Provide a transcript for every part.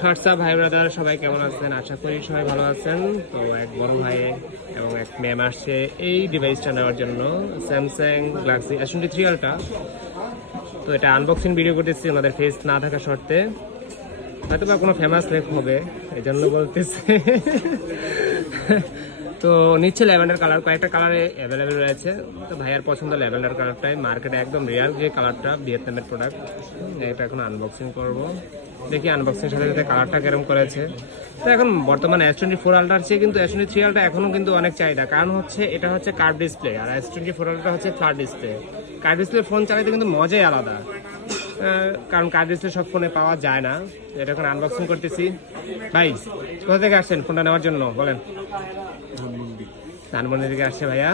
WhatsApp ভাই brother, সবাই কেমন আছেন? আশা করি সবাই ভালো আছেন। তো এক বড় ভাই এবং এক ম্যাম আসছে এই ডিভাইসটা নেওয়ার জন্য, স্যামসাং গ্যালাক্সি S23 আলট্রা। তো এটা আনবক্সিং ভিডিও করতেছি ওনাদের ফেস না থাকা শর্তে, হয়তো বা কোনো ফেমাস লেখ হবে এই জন্য বলতেছে। তো নিচ্ছে ল্যাভেন্ডার কালার, কয়েকটা কালারে অ্যাভেলেবেল রয়েছে। তো ভাইয়ার পছন্দ ল্যাভেন্ডার কালারটাই, মার্কেটে একদম রিয়াল যে কালারটা, ভিয়েতনামের প্রোডাক্ট। এটা এখন আনবক্সিং করব, দেখি আনবক্সিং সাথে সাথে কালারটা কেরম করেছে। তো এখন বর্তমানে S24 আলট্রার চেয়ে কিন্তু S23 আলট্রা এখনো কিন্তু অনেক চাহিদা, কারণ হচ্ছে এটা হচ্ছে কার্ভ ডিসপ্লে আর S24 আলট্রা হচ্ছে flat display. Curve display phone চালাতে কিন্তু মজাই আলাদা, কারণ কার্ভ ডিসপ্লে সব ফোনে পাওয়া যায় না। এটা এখন আনবক্সিং করতেছি। ভাই কোথা থেকে আসছেন ফোনটা নেওয়ার জন্য বলেন? ধানমন্ডি থেকে আসছে ভাইয়া,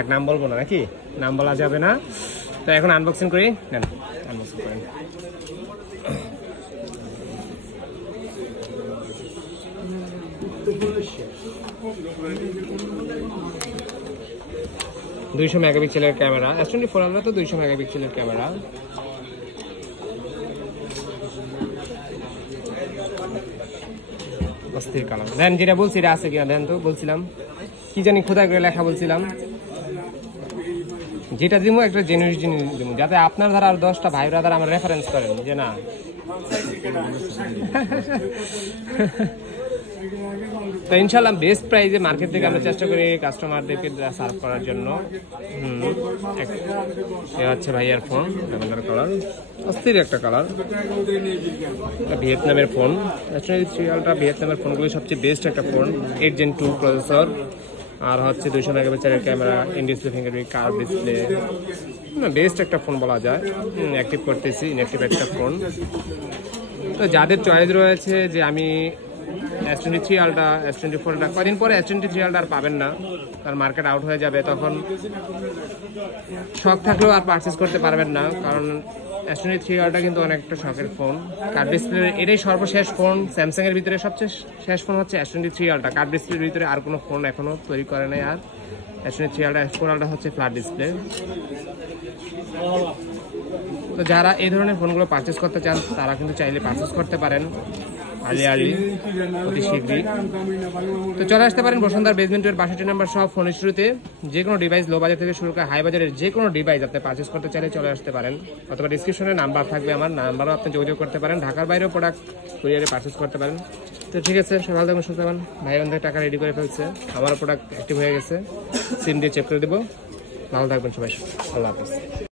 এক নাম বলবো না নাকি, নাম বলা যাবে না। তো এখন আনবক্সিং করি, নেন আনবক্সিং করেন। দুইশো মেগাপিক্সেলের ক্যামেরা, S24 আলট্রা তো 200 মেগাপিক্সেলের ক্যামেরা। অস্থির কালার, দেন যেটা বলছি এটা আছে কিনা দেন তো। বলছিলাম কি জানি খোদা করে লেখা, বলছিলাম যেটা দিব একটা জেনুইন জিনিস দিব, যাতে আপনার দ্বারা আর 10টা ভাই ব্রাদার আমার রেফারেন্স করেন যে না। তো ইনশাল্লাহ বেস্ট প্রাইসে মার্কেট থেকে আমরা চেষ্টা করি কাস্টমারদেরকে সার্ভ করার জন্য। এ হচ্ছে ভাইয়ার ফোন, ল্যাভেন্ডার কালার, অস্থির একটা কালার। ভিয়েতনামের ফোন, S23 আলট্রা ভিয়েতনামের ফোনগুলি সবচেয়ে বেস্ট একটা ফোন। 8 Gen 2 প্রসেসর, আর হচ্ছে 200 মেগাপিক্সেলের camera, in display fingerprint, curve display, best একটা ফোন বলা যায়। অ্যাক্টিভ করতেছি, ইনঅ্যাক্টিভ একটা ফোন। তো যাদের চয়েস রয়েছে যে আমি S23 আলট্রা, S24 আলট্রা, কদিন পরে S23 আলট্রা আর পাবেন না, তার মার্কেট আউট হয়ে যাবে, তখন শখ থাকলেও আর পারচেস করতে পারবেন না, কারণ S23 আলট্রা কিন্তু অনেকটা শখের ফোন। কার্ভ ডিসপ্লে এটাই সর্বশেষ ফোন, স্যামসাং এর ভিতরে সবচেয়ে শেষ ফোন হচ্ছে S23 আলট্রা। কার্ভ ডিসপ্লের ভিতরে আর কোনো ফোন এখনো তৈরি করে নাই। আর S23 আলট্রা, S4 আলট্রা হচ্ছে ফ্ল্যাট ডিসপ্লে। তো যারা এই ধরনের ফোনগুলো পারচেস করতে চান তারা কিন্তু চাইলে পারচেস করতে পারেন আর্লি অতি শীঘ্রই। তো চলে আসতে পারেন বসুন্ধরার বেসমেন্টের 62 নম্বর সব ফোনের শুরুতে। যে কোনো ডিভাইস লো বাজার থেকে শুরু করে হাই বাজারের যে কোনো ডিভাইস আপনি পারচেস করতে চাইলে চলে আসতে পারেন, অথবা ডিসক্রিপশনে নাম্বার থাকবে, আমার নাম্বারও আপনি যোগাযোগ করতে পারেন। ঢাকার বাইরেও প্রোডাক্ট কুরিয়ারে পারচেস করতে পারেন। তো ঠিক আছে, সবাই ভালো থাকবেন, সুস্থ থাকবেন। ভাই আমাদের টাকা রেডি করে ফেলছে, আমারও প্রোডাক্ট অ্যাক্টিভ হয়ে গেছে, সিম দিয়ে চেক করে দেবো। ভালো থাকবেন সবাই, আল্লাহ হাফেজ।